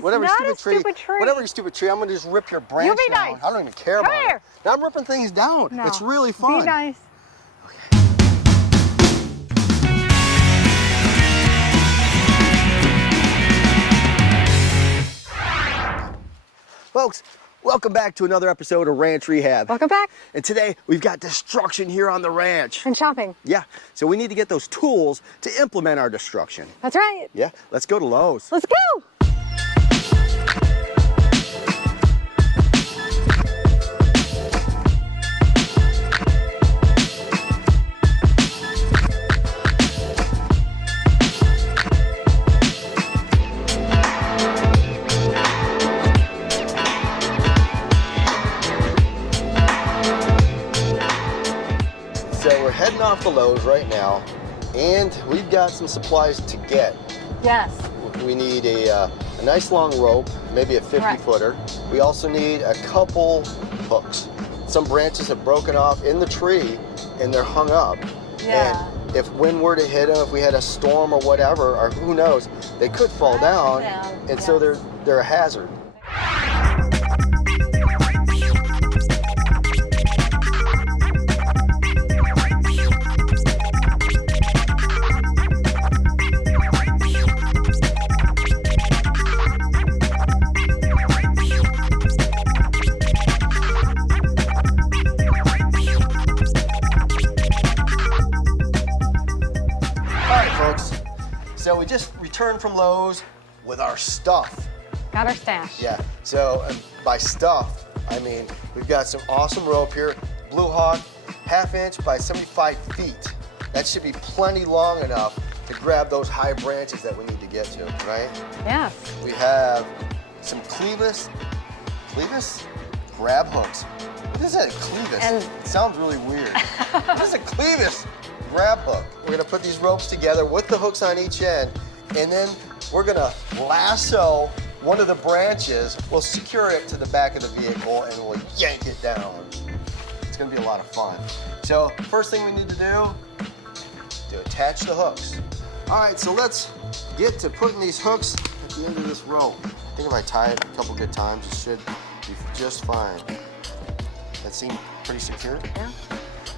whatever stupid tree. Whatever you stupid tree, I'm gonna just rip your branch You be down. nice. I don't even care about it. Now I'm ripping things down. No. It's really fun. Be nice. Folks, welcome back to another episode of Ranch Rehab. Welcome back. And today we've got destruction here on the ranch. And shopping. Yeah, so we need to get those tools to implement our destruction. That's right. Yeah, let's go to Lowe's. Let's go. So we're heading off to Lowe's right now, and we've got some supplies to get. Yes. We need a nice long rope, maybe a 50-footer. We also need a couple hooks. Some branches have broken off in the tree, and they're hung up. Yeah. And if wind were to hit them, if we had a storm or whatever, or who knows, they could fall down, and so they're a hazard. So we just returned from Lowe's with our stuff. Got our stash. Yeah, so by stuff, I mean, we've got some awesome rope here. Blue Hawk, 1/2 inch by 75 feet. That should be plenty long enough to grab those high branches that we need to get to, right? Yes. We have some Clevis grab hooks. What is that, Clevis? It sounds really weird. What is a Clevis grab hook? We're gonna put these ropes together with the hooks on each end, and then we're gonna lasso one of the branches. We'll secure it to the back of the vehicle and we'll yank it down. It's gonna be a lot of fun. So first thing we need to do, to attach the hooks. All right, so let's get to putting these hooks at the end of this rope. I think if I tie it a couple good times, it should be just fine. That seemed pretty secure? Yeah.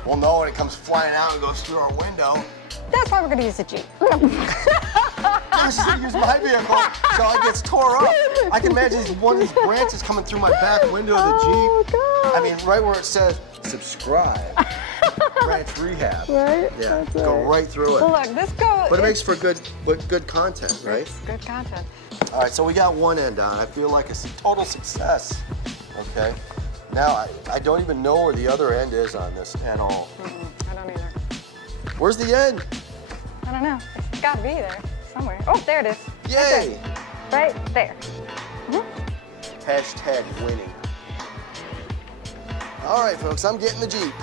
We'll know when it comes flying out and goes through our window. That's why we're gonna use the Jeep. I was just gonna use my vehicle so it gets tore up. I can imagine one of these branches coming through my back window of the Jeep. God. I mean, right where it says subscribe, Ranch Rehab. Right? Yeah, That's go right through it. So look, this goes. But it makes for good content, right? It's good content. All right, so we got one end on. I feel like it's a total success. Okay. Now, I don't even know where the other end is on this at all. I don't either. Where's the end? I don't know. It's gotta be there somewhere. Oh, there it is. Yay! Right there. Hashtag winning. All right, folks, I'm getting the Jeep.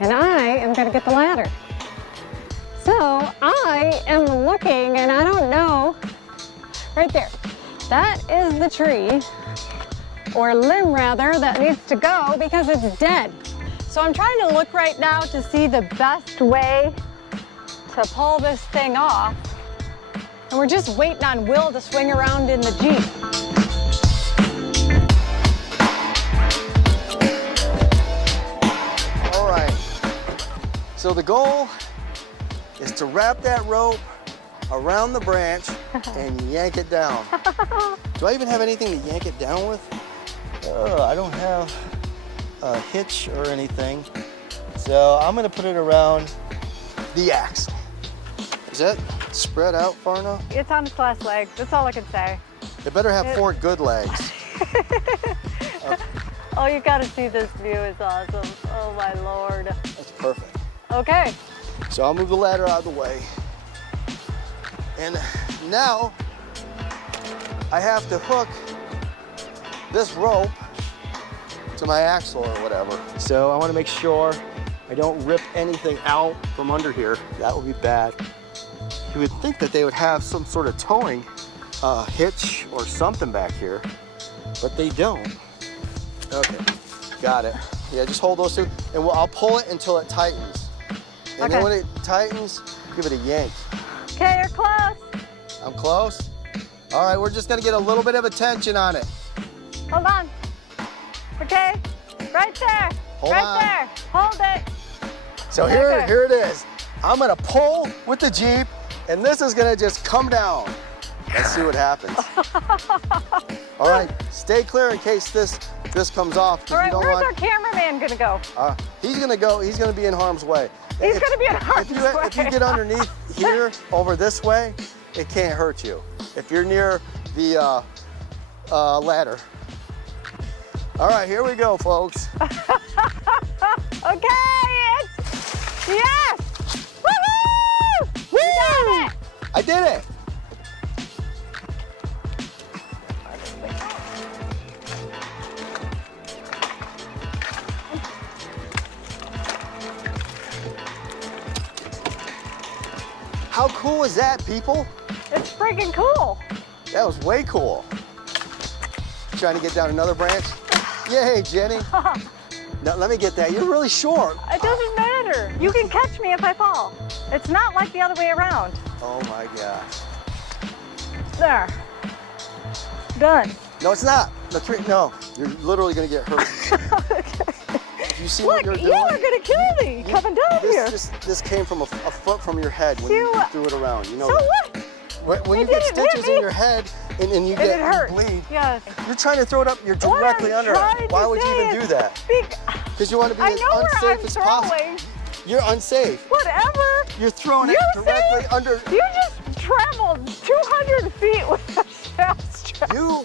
And I am gonna get the ladder. So I am looking, and I don't know. Right there. That is the tree, or limb rather, that needs to go because it's dead. So I'm trying to look right now to see the best way to pull this thing off. And we're just waiting on Will to swing around in the Jeep. All right, so the goal is to wrap that rope around the branch and yank it down. Do I even have anything to yank it down with? I don't have a hitch or anything. So I'm gonna put it around the axle. Is that spread out far enough? It's on its last leg. That's all I can say. It better have 4 good legs. Oh, you gotta see this view. It's awesome. Oh my Lord. That's perfect. Okay. So I'll move the ladder out of the way. And now I have to hook this rope to my axle or whatever. So I want to make sure I don't rip anything out from under here. That would be bad. You would think that they would have some sort of towing hitch or something back here, but they don't. Okay, got it. Yeah, just hold those two, and I'll pull it until it tightens. And then when it tightens, give it a yank. Okay, you're close. I'm close? All right, we're just gonna get a little bit of attention on it. Hold on. Okay, right there. Hold on. Right there. Hold it. So Okay. here it is. I'm gonna pull with the Jeep, and this is gonna just come down. Let's see what happens. All right, stay clear in case this comes off. All right, where's our cameraman gonna go? He's gonna be in harm's way. He's gonna be in harm's way. If you get underneath here, over this way, it can't hurt you. If you're near the ladder. All right, here we go, folks. Okay, yes! Woohoo! We got it! I did it. How cool is that, people? It's freaking cool. That was way cool. Trying to get down another branch? Yay, Jenny. Now, let me get that. You're really short. It doesn't matter. You can catch me if I fall. It's not like the other way around. Oh my gosh. There. Done. No, it's not. No, you're literally gonna get hurt. Okay. You see Look, what you're doing? you are gonna kill me coming down here. This came from a foot from your head when you threw it around. You know So that. what? When you get stitches in your head and you And it hurts. bleed, Yes. you're trying to throw it up, you're directly under it. Why would you even do that? Because you want to be I as know where unsafe I'm as possible. throwing. You're unsafe. Whatever. You're throwing it directly under. You just traveled 200 feet with a shaft strap. You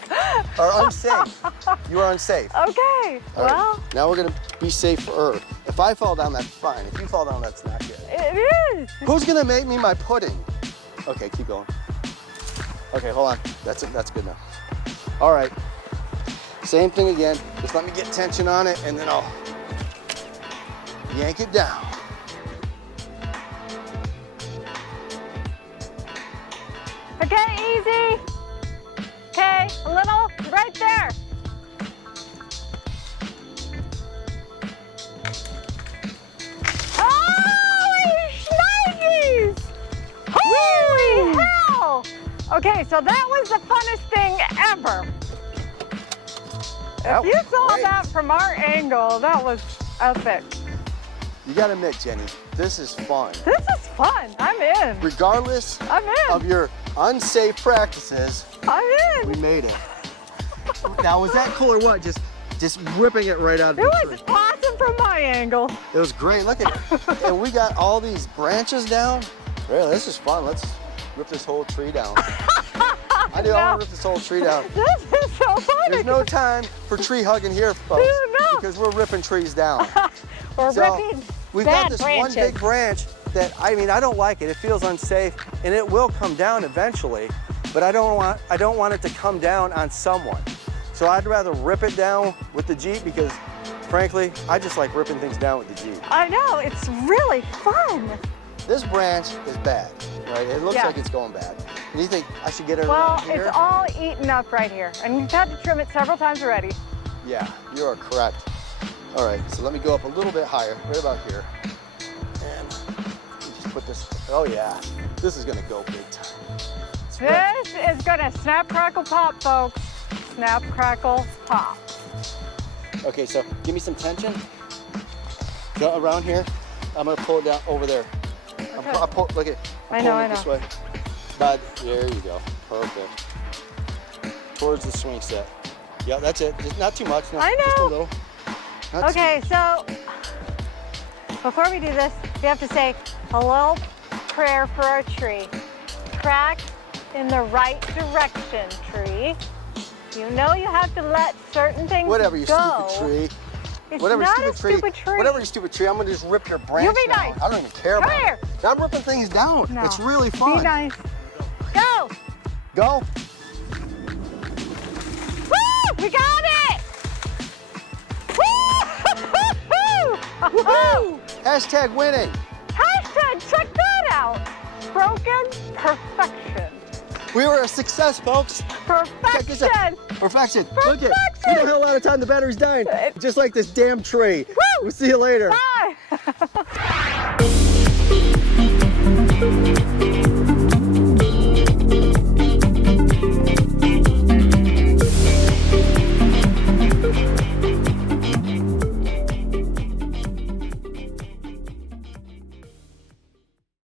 are unsafe. You are unsafe. Okay, All right, well. now we're gonna be safe for her. If I fall down, that's fine. If you fall down, that's not good. It is. Who's gonna make me my pudding? Okay, keep going. Okay, hold on. That's it. That's good now. All right. Same thing again. Just let me get tension on it, and then I'll yank it down. Okay, easy. Okay, a little, right there. Holy shnikes! Holy hell! Okay, so that was the funnest thing ever. That If you was saw great. that from our angle, that was epic. You gotta admit, Jenny, this is fun. This is fun. I'm in. Regardless I'm in. of your unsafe practices, I'm in. we made it. Now, was that cool or what? Just ripping it right out of It the was tree. awesome from my angle. It was great. Look at it. And we got all these branches down. Really, this is fun. Let's rip this whole tree down. I do. I want to rip this whole tree down. This is so funny. There's no time for tree hugging here, folks, No. because we're ripping trees down. We're So, ripping We've bad got this branches. one big branch that, I mean, I don't like it. It feels unsafe, and it will come down eventually, but I don't want it to come down on someone. So I'd rather rip it down with the Jeep because, frankly, I just like ripping things down with the Jeep. I know, it's really fun. This branch is bad, right? It looks Yeah. like it's going bad. And you think I should get it Well, around here? it's all eaten up right here, and you've had to trim it several times already. Yeah, you are correct. All right, so let me go up a little bit higher, right about here. And just put this, oh yeah, this is gonna go big time. It's right. This is gonna snap, crackle, pop, folks. Snap, crackle, pop. Okay, so give me some tension. Go around here. I'm gonna pull it down over there. Okay. I'll pull, look at, I'm I pulling know. it this way. But there you go, perfect. Towards the swing set. Yeah, that's it. Just not too much. No, I Just a know. little. Not Okay, so before we do this, we have to say a little prayer for our tree. Crack in the right direction, tree. You know you have to let certain things Whatever, you go. stupid tree. It's Whatever, not stupid a stupid tree. Whatever, you stupid tree. I'm gonna just rip your branch You be down. nice. I don't even care Come about here. it. I'm ripping things down. No. It's really fun. Be nice. Go! Go. Woo! We got it! Woo! Woohoo! Hashtag winning. Hashtag, check that out. Broken perfection. We were a success, folks. Check this out. Perfection. Perfection. Look at. We don't have a lot of time. The battery's dying. Just like this damn tree. Woo! We'll see you later. Bye.